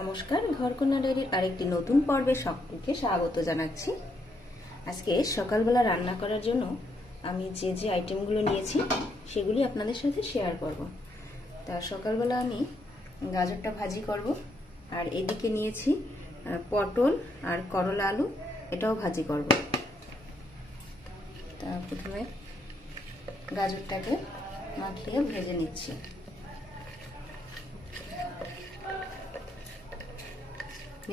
নমস্কার, ঘরকন্যা ডায়েরির আরেকটি নতুন পর্বে সকলকে স্বাগত জানাচ্ছি। আজকে সকালবেলা রান্না করার জন্য আমি যে আইটেমগুলো নিয়েছি সেগুলি আপনাদের সাথে শেয়ার করব। তা সকালবেলা আমি গাজরটা ভাজি করব, আর এদিকে নিয়েছি পটল আর করলা আলু, এটাও ভাজি করব। তা প্রথমে গাজরটাকে মাখিয়ে ভেজে নিচ্ছি।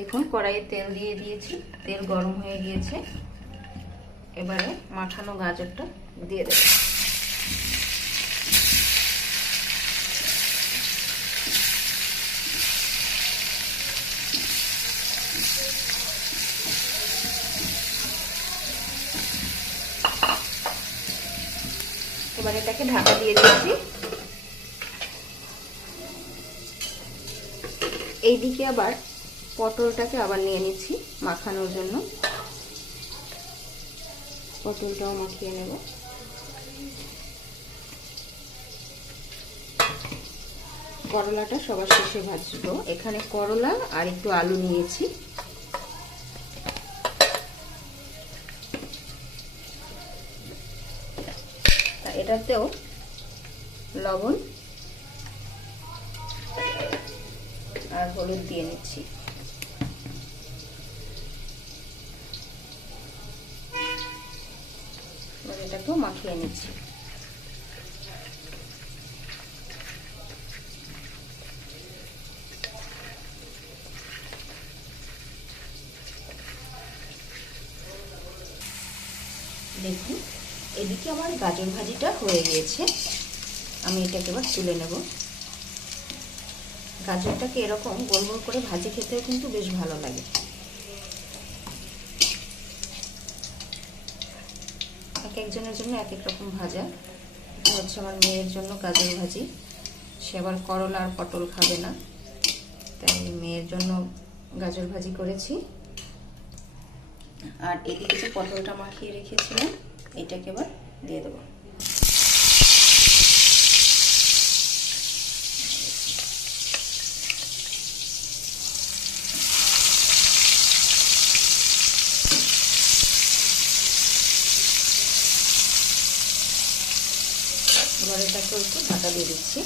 দেখুন, কড়াইয়ে তেল দিয়ে দিয়েছি, তেল গরম হয়ে গিয়েছে। এবারে মাখানো গাজরটা দিয়ে দেব। এবার এটাকে ঢাকা দিয়ে দিচ্ছি। এইদিকে আবার পটলটাকে আবার নিয়ে নিচ্ছি মাখানোর জন্য। পটলটাও মাখিয়ে নেব। করলাটা সবার শেষে ভাজবো। এখানে করলা আর একটু আলু নিয়েছি। এটাতেও লবণ আর হলুদ দিয়ে নিচ্ছি। এটাকেও মাখিয়ে নিচ্ছি। দেখুন, এদিকে আমার গাজর ভাজিটা হয়ে গিয়েছে। আমি এটাকে এবার তুলে নেব। গাজরটাকে এরকম গোল গোল করে ভাজি খেতেও কিন্তু বেশ ভালো লাগে। এক একজনের জন্য এক এক রকম ভাজা। এটা হচ্ছে আমার মেয়ের জন্য গাজর ভাজি। সে আবার করলা আর পটল খাবে না, তাই মেয়ের জন্য গাজর ভাজি করেছি। আর এদিকে যে পটলটা মাখিয়ে রেখেছিলাম, এটাকে এবার দিয়ে দেবো। এবার এটাকে একটু ঢাকা দিয়ে দিচ্ছি।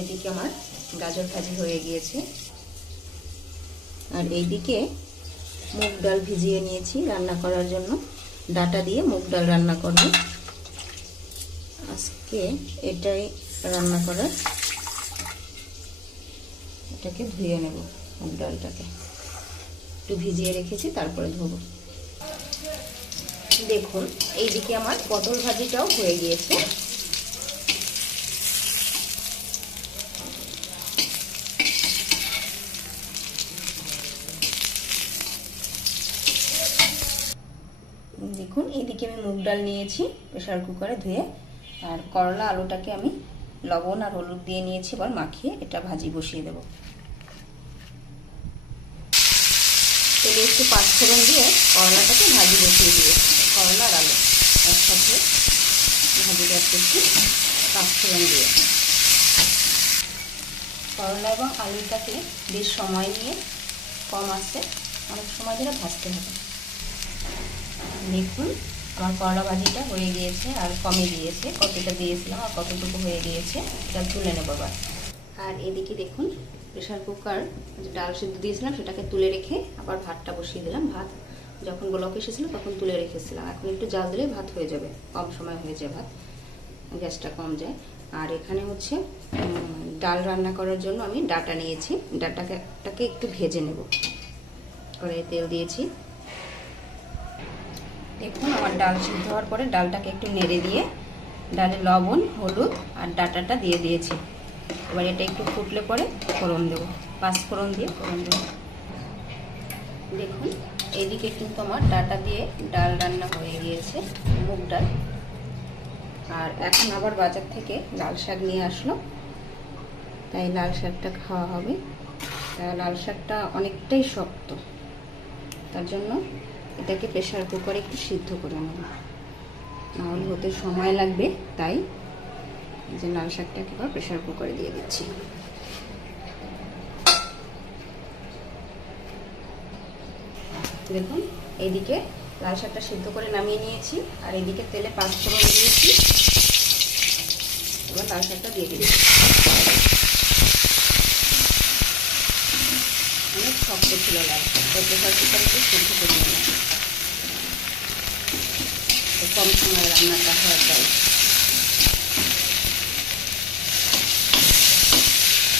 এদিকে আমার গাজর ভাজি হয়ে গিয়েছে। আর এইদিকে মুগ ডাল ভিজিয়ে নিয়েছি রান্না করার জন্য। ডাটা দিয়ে মুগ ডাল রান্না করব আজকে। এটাই রান্না করার। এটাকে ধুয়ে নেব। মুগ ডালটাকে একটু ভিজিয়ে রেখেছি, তারপরে ধোবো। দেখুন, এইদিকে আমার পটল ভাজিটাও হয়ে গিয়েছে। দেখুন, এইদিকে আমি মুগ ডাল নিয়েছি প্রেসার কুকারে ধুয়ে, আর করলা আলুটাকে আমি লবণ আর হলুদ দিয়ে নিয়েছি। এবার মাখিয়ে এটা ভাজি বসিয়ে দেব। তেলে একটু পাঁচফোড়ন দিয়ে করলাটাকে ভাজি বসিয়ে দিয়েছি। করলা আর আলু একসাথে ভাজি করছি পাঁচফোড়ন দিয়ে। করলা এবং আলুটাকে বেশ সময় নিয়ে কম আছে অনেক সময় ধরে ভাজতে হবে। দেখুন, আমার করলা ভাজিটা হয়ে গিয়েছে আর কমে গিয়েছে। কতটা দিয়েছিলাম আর কতটুকু হয়ে গিয়েছে এটা তুলে নেব আবার। আর এদিকে দেখুন, প্রেসার কুকার যে ডাল সিদ্ধ দিয়েছিলাম সেটাকে তুলে রেখে আবার ভাতটা বসিয়ে দিলাম। ভাত যখন বলক এসেছিল তখন তুলে রেখেছিলাম। এখন একটু জাল দিলে ভাত হয়ে যাবে, কম সময় হয়ে যায় ভাত, গ্যাসটা কম যায়। আর এখানে হচ্ছে ডাল রান্না করার জন্য আমি ডাটা নিয়েছি। ডাটাটাকে একটু ভেজে নেব। কড়াইয়ে তেল দিয়েছি। দেখুন, আমার ডাল সিদ্ধ হওয়ার পরে ডালটাকে একটু নেড়ে দিয়ে ডালে লবণ হলুদ আর ডাটাটা দিয়ে দিয়েছি। এবার এটা একটু ফুটলে পরে ফোড়ন দেবো, পাঁচফোড়ন দিয়ে ফোড়ন দেবো। দেখুন, এইদিকে কিন্তু আমার ডাটা দিয়ে ডাল রান্না হয়ে গিয়েছে, মুগ ডাল। আর এখন আবার বাজার থেকে লাল শাক নিয়ে আসলো, তাই লাল শাকটা খাওয়া হবে। তা লাল শাকটা অনেকটাই শক্ত, তার জন্য এটাকে প্রেসার কুকারে একটু সিদ্ধ করে নেব, নাহলে হতে সময় লাগবে। তাই এই যে লাল শাকটা একবার প্রেসার কুকারে দিয়ে দিচ্ছি। দেখুন এইদিকে লাল শাকটা সিদ্ধ করে নামিয়ে নিয়েছি, আর এইদিকে তেলে 5 ফোড়ন দিয়েছি। এবার লাল শাকটা দিয়ে দিচ্ছি। অনেক শক্ত ছিল লাল শাক, প্রেসার কুকারে সিদ্ধ করে নিলাম, কম সময়ে রান্নাটা হওয়া যায়।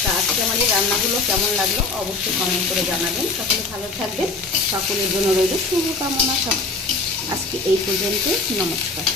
তা আজকে আমার এই রান্নাগুলো কেমন লাগলো অবশ্যই কমেন্ট করে জানাবেন। সকলে ভালো থাকবেন, সকলের জন্য রইল শুভকামনা। আজকে এই পর্যন্ত, নমস্কার।